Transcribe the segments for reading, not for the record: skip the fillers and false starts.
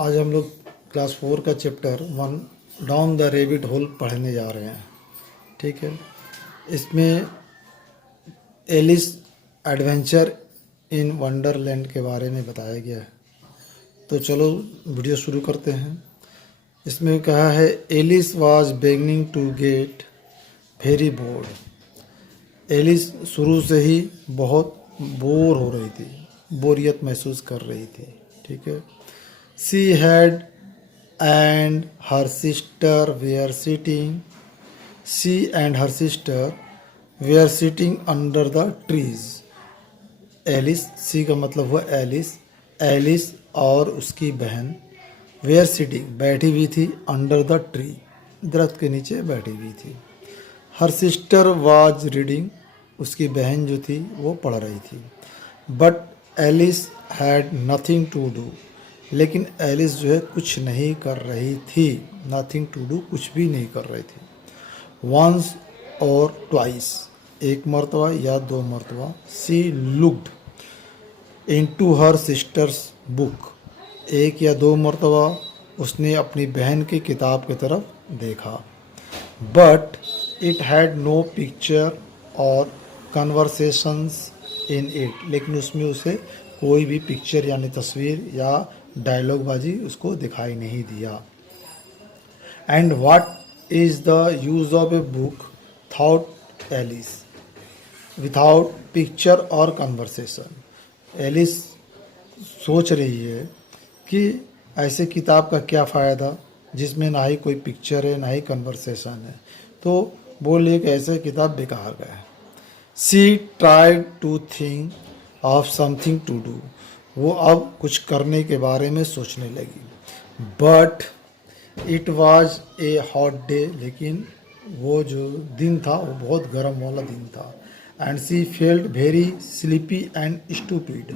आज हम लोग क्लास 4 का chapter 1 down the rabbit hole पढ़ने जा रहे हैं। ठीक है, इसमें एलिस एडवेंचर इन वंडरलैंड के बारे में बताया गया है। तो चलो वीडियो शुरू करते हैं। इसमें कहा है Alice was beginning to get very bored. Alice शुरू से ही बहुत बोर हो रही थी, बोरियत महसूस कर रही थी। ठीक है, she had and her sister were sitting she and her sister were sitting under the trees। Alice, she का मतलब हुआ एलिस, एलिस और उसकी बहन वेयर सिटिंग बैठी हुई थी, अंडर द ट्री दरख्त के नीचे बैठी हुई थी। हर सिस्टर वाज रीडिंग, उसकी बहन जो थी वो पढ़ रही थी। But Alice had nothing to do, लेकिन एलिस जो है कुछ नहीं कर रही थी। नथिंग टू डू, कुछ भी नहीं कर रही थी। वंस और ट्वाइस, एक मरतबा या दो मरतबा, she looked into her sister's book, एक या दो मरतबा उसने अपनी बहन की किताब की तरफ देखा। But it had no picture or conversations in it, लेकिन उसमें उसे कोई भी पिक्चर यानी तस्वीर या डायलॉग बाजी उसको दिखाई नहीं दिया। And what is the use of a book thought Alice without picture or conversation. Alice सोच रही है कि ऐसे किताब का क्या फ़ायदा जिसमें ना ही कोई पिक्चर है ना ही कन्वर्सेशन है। तो बोलिए कि ऐसे किताब बेकार का है। She tried to think of something to do, वो अब कुछ करने के बारे में सोचने लगी। But it was a hot day, लेकिन वो जो दिन था वो बहुत गर्म वाला दिन था। And C felt very sleepy and stupid,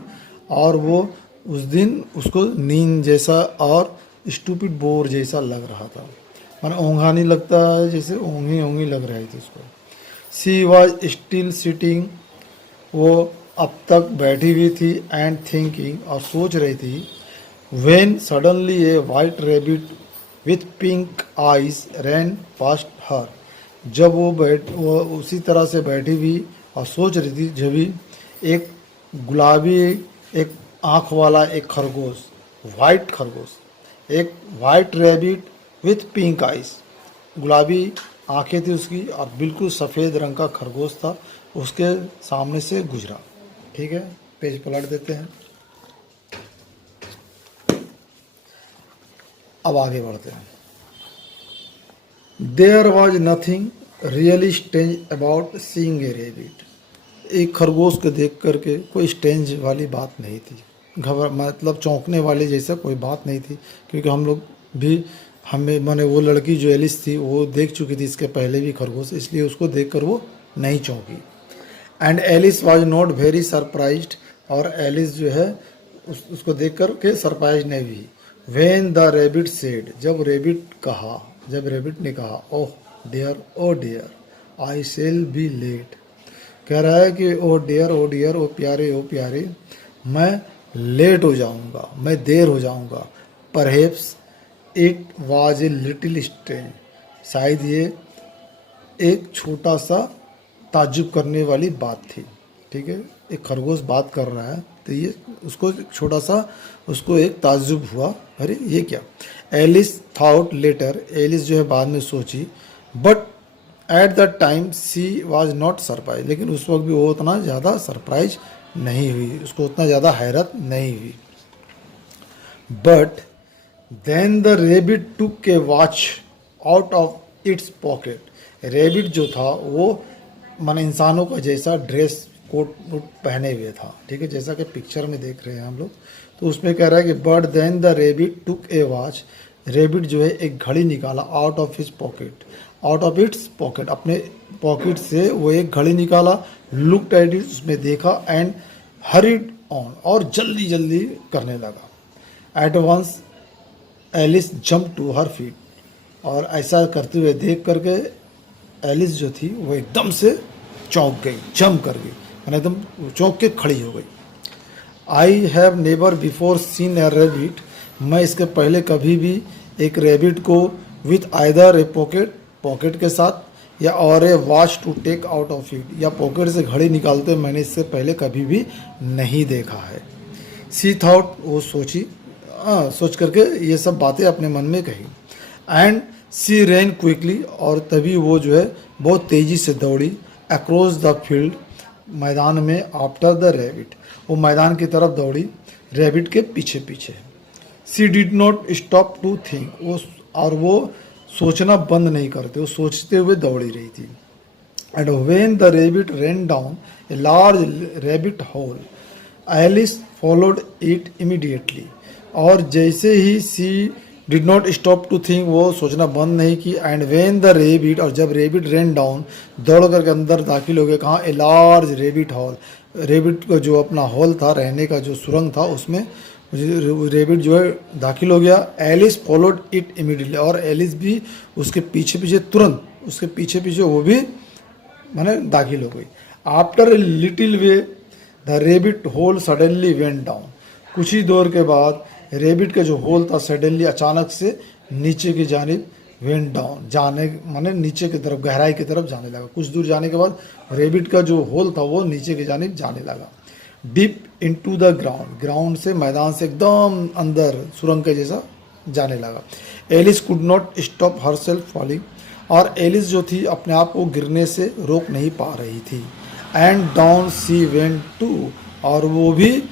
और वो उस दिन उसको नींद जैसा और स्टूपिड बोर जैसा लग रहा था। माने ओंघा नहीं लगता है, जैसे ओंघी ओंघी लग रही थी उसको। सी वॉज स्टिल सिटिंग, वो अब तक बैठी हुई थी, एंड थिंकिंग, और सोच रही थी। When suddenly a white rabbit with pink eyes ran past her, जब वो उसी तरह से बैठी हुई और सोच रही थी, जभी एक गुलाबी, एक आँख वाला एक खरगोश, वाइट खरगोश, एक white rabbit with pink eyes, गुलाबी आंखें थी उसकी और बिल्कुल सफ़ेद रंग का खरगोश था, उसके सामने से गुजरा। ठीक है, पेज पलट देते हैं। अब आगे बढ़ते हैं। There was nothing really strange about seeing a rabbit. एक खरगोश को देख करके कोई स्ट्रेंज वाली बात नहीं थी, मतलब चौंकने वाली जैसा कोई बात नहीं थी, क्योंकि हम लोग भी हमें माने वो लड़की जो एलिस थी वो देख चुकी थी इसके पहले भी खरगोश, इसलिए उसको देखकर वो नहीं चौंकी। And Alice was not very surprised, और एलिस जो है उसको देख कर के सरप्राइज नहीं हुई। व्हेन द रैबिट सेड, जब रैबिट ने कहा, oh dear I shall be late, कह रहा है कि ओ डियर ओ प्यारे मैं लेट हो जाऊंगा, मैं देर हो जाऊंगा। Perhaps it was a little strange, शायद ये एक छोटा सा ताज्जुब करने वाली बात थी। ठीक है, एक खरगोश बात कर रहा है तो ये उसको छोटा सा उसको एक ताज्जुब हुआ, अरे ये क्या। एलिस थॉट लेटर, एलिस जो है बाद में सोची। But at the time she was not surprise, लेकिन उस वक्त भी वो उतना ज़्यादा सरप्राइज नहीं हुई, उसको उतना ज़्यादा हैरत नहीं हुई। But then the rabbit took a watch out of its pocket. Rabbit जो था वो माने इंसानों का जैसा ड्रेस कोट पहने हुए था। ठीक है, जैसा कि पिक्चर में देख रहे हैं हम लोग, तो उसमें कह रहा है कि but then the rabbit took a watch, rabbit जो है एक घड़ी निकाला, आउट ऑफ इट्स पॉकेट, अपने पॉकेट से वो एक घड़ी निकाला। लुक्ड एट इट, उसमें देखा, एंड हरीड ऑन, और जल्दी जल्दी करने लगा। At once Alice jump to her feet, और ऐसा करते हुए देख करके एलिस जो थी वो एकदम से चौंक गई, जंप कर गई, मैंने एकदम चौंक के खड़ी हो गई। I have never before seen a rabbit मैं इसके पहले कभी भी एक रैबिट को विथ आइदर ए पॉकेट के साथ या और a watch to take out of it, या पॉकेट से घड़ी निकालते मैंने इससे पहले कभी भी नहीं देखा है। सी थॉट, वो सोची, सोच करके ये सब बातें अपने मन में कही। एंड सी रैन क्विकली, और तभी वो जो है बहुत तेज़ी से दौड़ी अक्रॉस द फील्ड, मैदान में, आफ्टर द रैबिट, वो मैदान की तरफ दौड़ी रैबिट के पीछे पीछे। She did not stop to think, वो सोचना बंद नहीं करते, वो सोचते हुए दौड़ी रही थी। And when the rabbit ran down a large rabbit hole, Alice followed it immediately, और जैसे ही she did not stop to think, वो सोचना बंद नहीं की। एंड व्हेन द रैबिट, और जब रैबिट ran डाउन, दौड़ करके अंदर दाखिल हो गए, कहाँ, ए लार्ज रैबिट हॉल, रैबिट का जो अपना हॉल था, रहने का जो सुरंग था, उसमें रैबिट जो है दाखिल हो गया। एलिस फॉलोड इट इमीडिएटली, और एलिस भी उसके पीछे पीछे, तुरंत उसके पीछे पीछे वो भी माने दाखिल हो गई। After a little way the rabbit hole suddenly went down, कुछ ही देर के बाद रैबिट का जो होल था सडनली, अचानक से नीचे की जानिब वेंट डाउन, जाने माने नीचे की तरफ, गहराई की तरफ जाने लगा। कुछ दूर जाने के बाद रैबिट का जो होल था वो नीचे की जानिब जाने लगा। Deep into the ground, ground से, मैदान से एकदम अंदर, सुरंग के जैसा जाने लगा। Alice could not stop herself falling, और एलिस जो थी अपने आप को गिरने से रोक नहीं पा रही थी। And down she went too, और वो भी,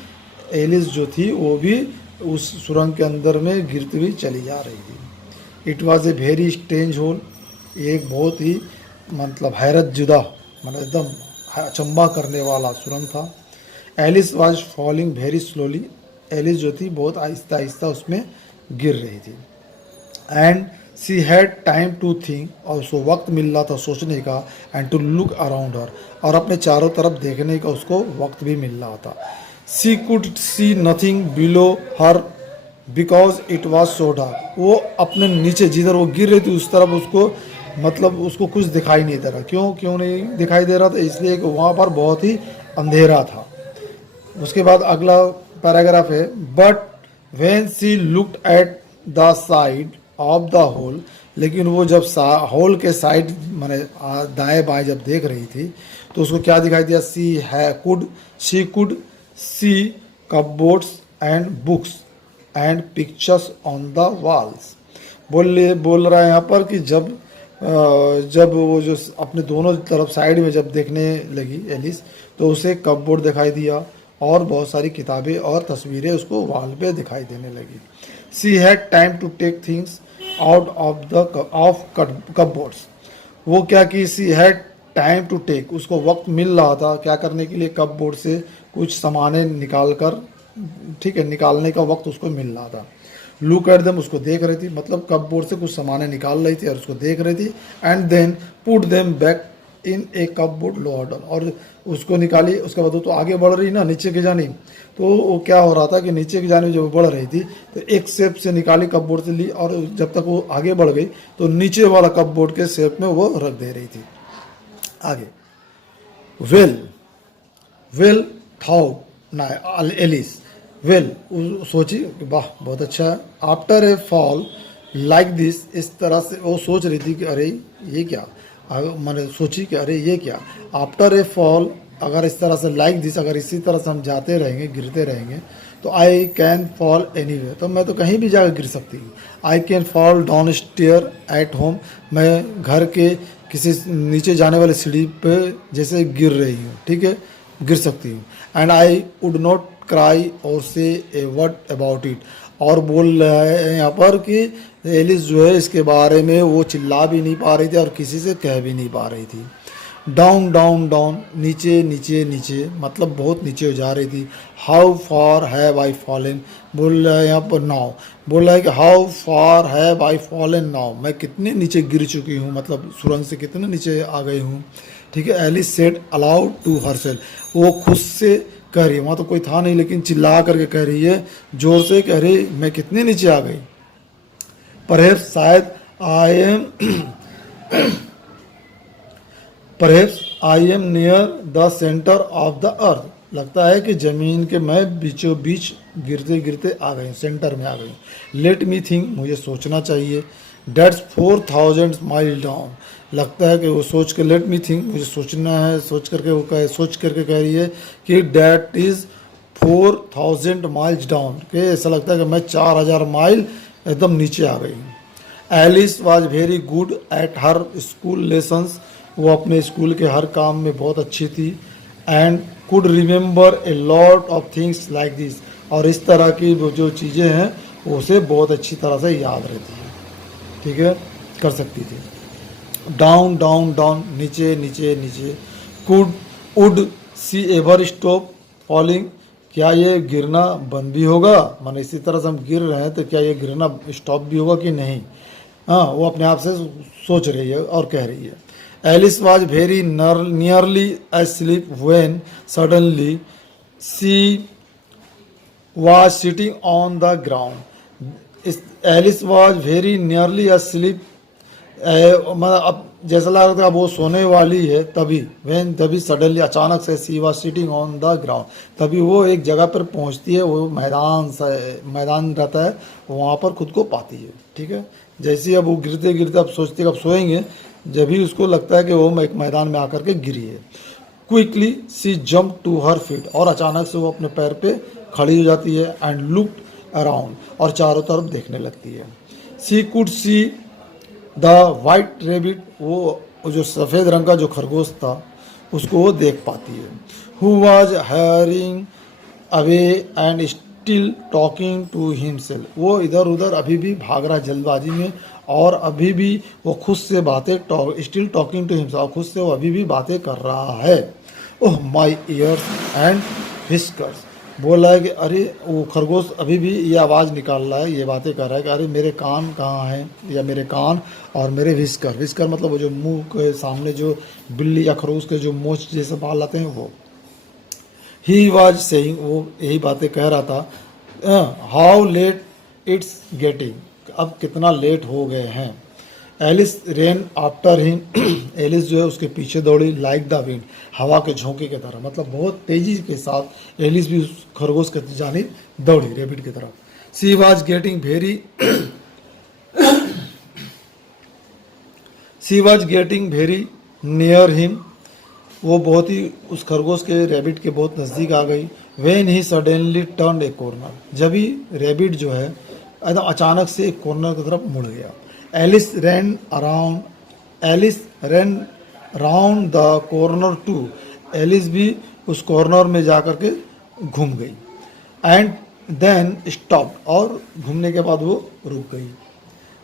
एलिस जो थी वो भी उस सुरंग के अंदर में गिरती हुई चली जा रही थी। It was a very strange hole, एक बहुत ही मतलब हैरत जुदा, मतलब एकदम अचंभा करने वाला सुरंग था। Alice was falling very slowly, Alice जो थी बहुत आहिस्ता आहिस्ता उसमें गिर रही थी। And she had time to think, और उसको वक्त मिल रहा था सोचने का। And to look around her, और अपने चारों तरफ देखने का उसको वक्त भी मिल रहा था। She could see nothing below her because it was so dark, वो अपने नीचे जिधर वो गिर रही थी उस तरफ उसको, मतलब उसको कुछ दिखाई नहीं दे रहा। क्यों नहीं दिखाई दे रहा था? इसलिए कि वहाँ पर बहुत ही अंधेरा था। उसके बाद अगला पैराग्राफ है, but when she looked at the side of the hole, लेकिन वो जब होल के साइड माने दाएं बाएं जब देख रही थी तो उसको क्या दिखाई दिया? She could see cupboards and books and pictures on the walls. बोल रहा है यहाँ पर कि जब वो जो अपने दोनों तरफ साइड में जब देखने लगी एलिस, तो उसे कपबोर्ड दिखाई दिया और बहुत सारी किताबें और तस्वीरें उसको वॉल पे दिखाई देने लगी। She had time to take things out of cupboards, वो क्या कि she had time to take, उसको वक्त मिल रहा था क्या करने के लिए? कपबोर्ड से कुछ सामानें निकाल कर, ठीक है, निकालने का वक्त उसको मिल रहा था। लुक एट देम, उसको देख रही थी, मतलब कपबोर्ड से कुछ सामानें निकाल रही थी और उसको देख रही थी। And then put them back in a cupboard lower down, और उसको निकाली। उसके बाद वो तो आगे बढ़ रही ना नीचे की जानिब, तो वो क्या हो रहा था कि नीचे की जानिब जब बढ़ रही थी तो एक शेप से निकाली, कपबोर्ड से ली, और जब तक वो आगे बढ़ गई तो नीचे वाला कपबोर्ड के शेप में वो रख दे रही थी। आगे, वेल थॉट ना एलिस, सोची, वाह बहुत अच्छा है। After a fall like this, इस तरह से वो सोच रही थी कि अरे ये क्या, मैंने सोची कि अरे ये क्या। आफ्टर ए फॉल, अगर इस तरह से लाइक दिस, अगर इसी तरह से हम जाते रहेंगे, गिरते रहेंगे, तो आई कैन फॉल एनीवेयर, तो मैं तो कहीं भी जाकर गिर सकती हूँ। I can fall down stare at home, मैं घर के किसी नीचे जाने वाली सीढ़ी पे जैसे गिर रही हूँ, ठीक है, गिर सकती हूँ। And I would not cry और से ए वर्ड अबाउट इट, और बोल रहा है यहाँ पर कि एलिस जो है इसके बारे में वो चिल्ला भी नहीं पा रही थी और किसी से कह भी नहीं पा रही थी। डाउन डाउन डाउन, नीचे नीचे नीचे, मतलब बहुत नीचे हो जा रही थी। How far have I fallen, बोल रहा है यहाँ पर नाउ, बोल रहा है कि how far have I fallen now, मैं कितने नीचे गिर चुकी हूँ, मतलब सुरंग से कितने नीचे आ गई हूँ, ठीक है। Alice said aloud to herself, वो खुद से कह रही है, वहाँ तो कोई था नहीं लेकिन चिल्ला करके कह रही है, जोर से कह रही, मैं कितने नीचे आ गई। परहैप्स, शायद I am near the centre of the earth, लगता है कि ज़मीन के मैं बीचों बीच गिरते गिरते आ गई हूँ, सेंटर में आ गई हूँ। लेट मी थिंक, मुझे सोचना चाहिए। डेट्स 4000 माइल डाउन, लगता है कि वो सोच के, लेट मी थिंक, मुझे सोचना है, सोच करके वो सोच करके कह रही है कि डेट इज़ 4000 माइल्स डाउन, कि ऐसा लगता है कि मैं 4000 माइल एकदम नीचे आ गई हूँ। Alice was very good at her school lessons, वो अपने स्कूल के हर काम में बहुत अच्छी थी। And could remember a lot of things like this, और इस तरह की वो जो चीज़ें हैं वो उसे बहुत अच्छी तरह से याद रहती है, ठीक है, कर सकती थी। डाउन डाउन डाउन, नीचे नीचे नीचे। Could would see ever stop falling, क्या ये गिरना बंद भी होगा, माने इसी तरह से हम गिर रहे हैं तो क्या ये गिरना स्टॉप भी होगा कि नहीं। हाँ, वो अपने आप से सोच रही है और कह रही है। Alice was very nearly asleep when suddenly she was sitting on the ground. Alice was very nearly asleep, मतलब अब जैसा लग रहा था वो सोने वाली है, तभी सडनली अचानक से she was sitting on the ground, तभी वो एक जगह पर पहुंचती है, वो मैदान रहता है, वहाँ पर खुद को पाती है, ठीक है। जैसे ही अब वो गिरते गिरते अब सोचती है अब सोएंगे, जब भी उसको लगता है कि वो एक मैदान में आकर के गिरी है। Quickly she jump to her feet, और अचानक से वो अपने पैर पे खड़ी हो जाती है। एंड लुक्ड अराउंड, और चारों तरफ देखने लगती है। She could see the white rabbit, वो जो सफ़ेद रंग का जो खरगोश था उसको वो देख पाती है। Who was hurrying away and still talking to himself, वो इधर उधर अभी भी भाग रहा है जल्दबाजी में, और अभी भी वो खुद से बातें स्टिल टॉकिंग टू हिमसेल्फ, खुद से वो अभी भी बातें कर रहा है। ओह माई ईयर्स एंड विस्कर्स, बोल रहा है कि अरे, वो खरगोश अभी भी ये आवाज़ निकाल रहा है, ये बातें कर रहा है कि अरे मेरे कान कहाँ हैं, या मेरे कान और मेरे विस्कर मतलब वो जो मुंह के सामने जो बिल्ली या खरगोश के जो मोच जैसे बाल आते हैं वो। ही वॉज सेइंग, वो यही बातें कह रहा था। हाउ लेट इट्स गेटिंग, अब कितना लेट हो गए हैं। Alice ran after him, Alice जो है उसके पीछे दौड़ी, लाइक द विंड, हवा के झोंके की तरह, मतलब बहुत तेजी के साथ एलिस भी उस खरगोश के जानिब दौड़ी, रेबिट की तरफ। She was getting very near him, वो बहुत ही उस खरगोश के रैबिट के बहुत नज़दीक आ गई। When he suddenly turn A corner, जब ही रैबिट जो है एकदम अचानक से एक कॉर्नर की तरफ मुड़ गया। Alice ran round the corner too, एलिस भी उस कॉर्नर में जा कर के घूम गई। एंड देन स्टॉप, और घूमने के बाद वो रुक गई।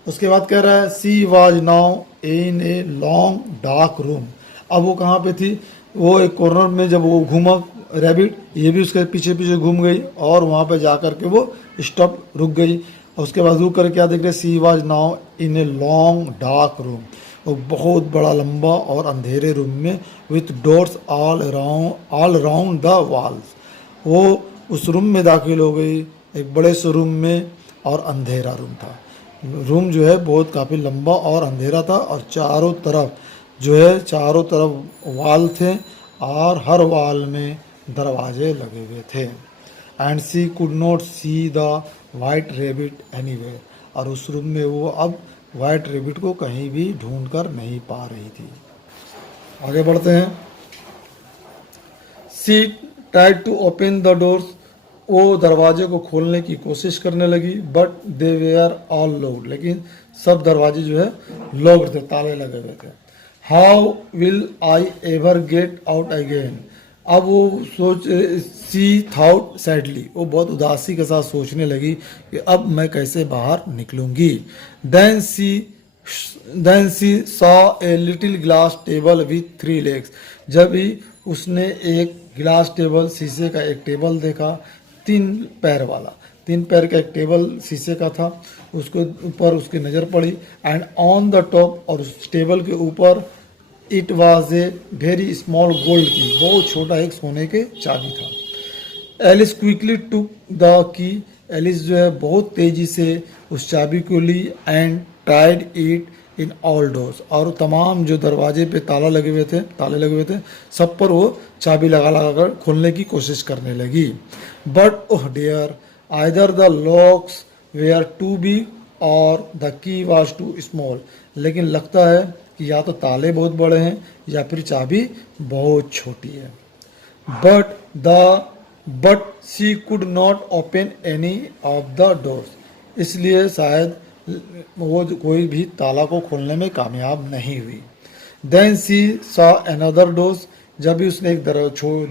उसके बाद कह रहा है she was now in a long dark room, अब वो कहाँ पे थी, वो एक कॉर्नर में जब वो घूमा रैबिट, ये भी उसके पीछे पीछे घूम गई, और वहाँ पे जा कर के वो स्टॉप रुक गई। उसके बाद रुक कर क्या देख रहे, she was now in a long dark room, वो बहुत बड़ा लंबा और अंधेरे रूम में, with doors all around the walls, वो उस रूम में दाखिल हो गई, एक बड़े से रूम में, और अंधेरा रूम था। रूम जो है बहुत काफ़ी लंबा और अंधेरा था, और चारों तरफ जो है चारों तरफ वाल थे, और हर वाल में दरवाजे लगे हुए थे। And she could not see the white rabbit anywhere, और उस रूम में वो अब वाइट रेबिट को कहीं भी ढूंढ कर नहीं पा रही थी। आगे बढ़ते हैं। She tried to open the doors, वो दरवाजे को खोलने की कोशिश करने लगी, but they were all locked, लेकिन सब दरवाजे जो है लॉक्ड थे, ताले लगे हुए थे। How will I ever get out again, अब वो सी थॉट सैडली, वो बहुत उदासी के साथ सोचने लगी कि अब मैं कैसे बाहर निकलूंगी। Then she saw a little glass table with 3 legs, जब ही उसने एक ग्लास टेबल, शीशे का एक टेबल देखा, 3 पैर वाला, 3 पैर का एक टेबल शीशे का था, उसके ऊपर उसकी नज़र पड़ी। एंड ऑन द टॉप, और उस टेबल के ऊपर, it was a very small gold key, बहुत छोटा एक सोने के चाबी था। Alice quickly took the key, Alice जो है बहुत तेज़ी से उस चाबी को ली, and tried it in all doors, और तमाम जो दरवाजे पे ताले लगे हुए थे, सब पर वो चाबी लगा लगा कर खोलने की कोशिश करने लगी। But oh dear, either the locks were too big or the key was too small. लेकिन लगता है कि या तो ताले बहुत बड़े हैं या फिर चाबी बहुत छोटी है। But she could not open any of the doors. इसलिए शायद वो कोई भी ताला को खोलने में कामयाब नहीं हुई। Then she saw another doors. जब भी उसने एक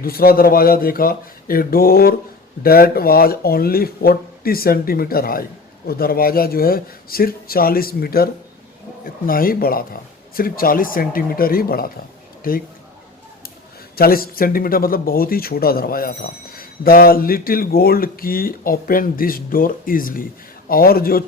दूसरा दरवाज़ा देखा, a door that was only 40 centimetre high. वो दरवाज़ा जो है सिर्फ 40 मीटर इतना ही बड़ा था, सिर्फ 40 सेंटीमीटर ही बड़ा था। ठीक, 40 सेंटीमीटर मतलब बहुत ही छोटा दरवाज़ा था। द लिटिल गोल्ड की ओपन दिस डोर ईजली। और जो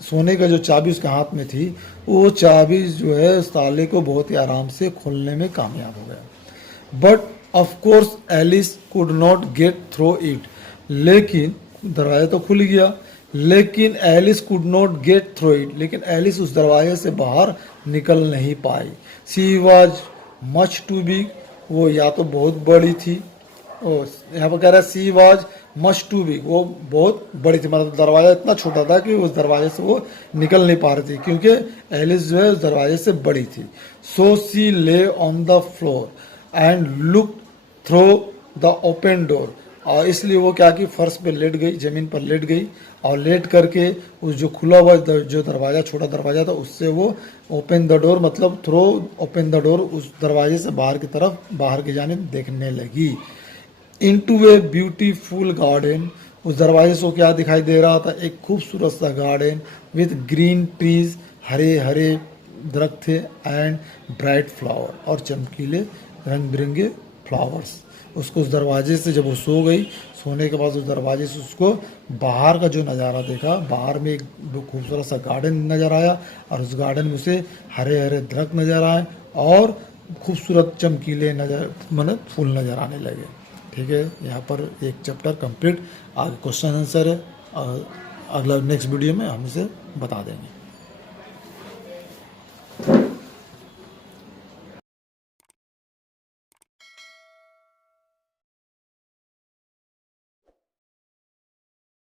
सोने का जो चाबी उसके हाथ में थी, वो चाबी जो है उस ताले को बहुत ही आराम से खोलने में कामयाब हो गया। But of course Alice could not get through it. लेकिन दरवाज़ा तो खुल गया, लेकिन Alice could not get through it. लेकिन एलिस उस दरवाजे से बाहर निकल नहीं पाई। She was much too big. वो या तो बहुत बड़ी थी, और यहाँ पर कह रहा है she was much too big, वो बहुत बड़ी थी, मतलब दरवाज़ा इतना छोटा था कि उस दरवाजे से वो निकल नहीं पा रही थी, क्योंकि एलिस जो है उस दरवाजे से बड़ी थी। सो सी ले on the floor and look through the open door. और इसलिए वो क्या कि फर्श पे लेट गई, ज़मीन पर लेट गई, और लेट करके उस जो खुला हुआ जो दरवाज़ा, छोटा दरवाज़ा था, उससे वो ओपन द डोर मतलब थ्रो ओपन द डोर, उस दरवाजे से बाहर की तरफ, बाहर की जानिब देखने लगी। Into a beautiful garden. उस दरवाजे से क्या दिखाई दे रहा था? एक खूबसूरत सा garden with green trees, Hare Hare दरख्त थे, एंड ब्राइट फ्लावर, और चमकीले रंग बिरंगे फ्लावर्स। उसको उस दरवाजे से जब वो सो गई, सोने के बाद उस दरवाजे से उसको बाहर का जो नज़ारा देखा, बाहर में एक खूबसूरत सा गार्डन नज़र आया, और उस गार्डन में उसे हरे हरे दरख्त नज़र आए और खूबसूरत चमकीले नज़र मतलब फूल नज़र आने लगे। ठीक है, यहाँ पर एक चैप्टर कंप्लीट। आगे क्वेश्चन आंसर है, और अगला नेक्स्ट वीडियो में हम इसे बता देंगे।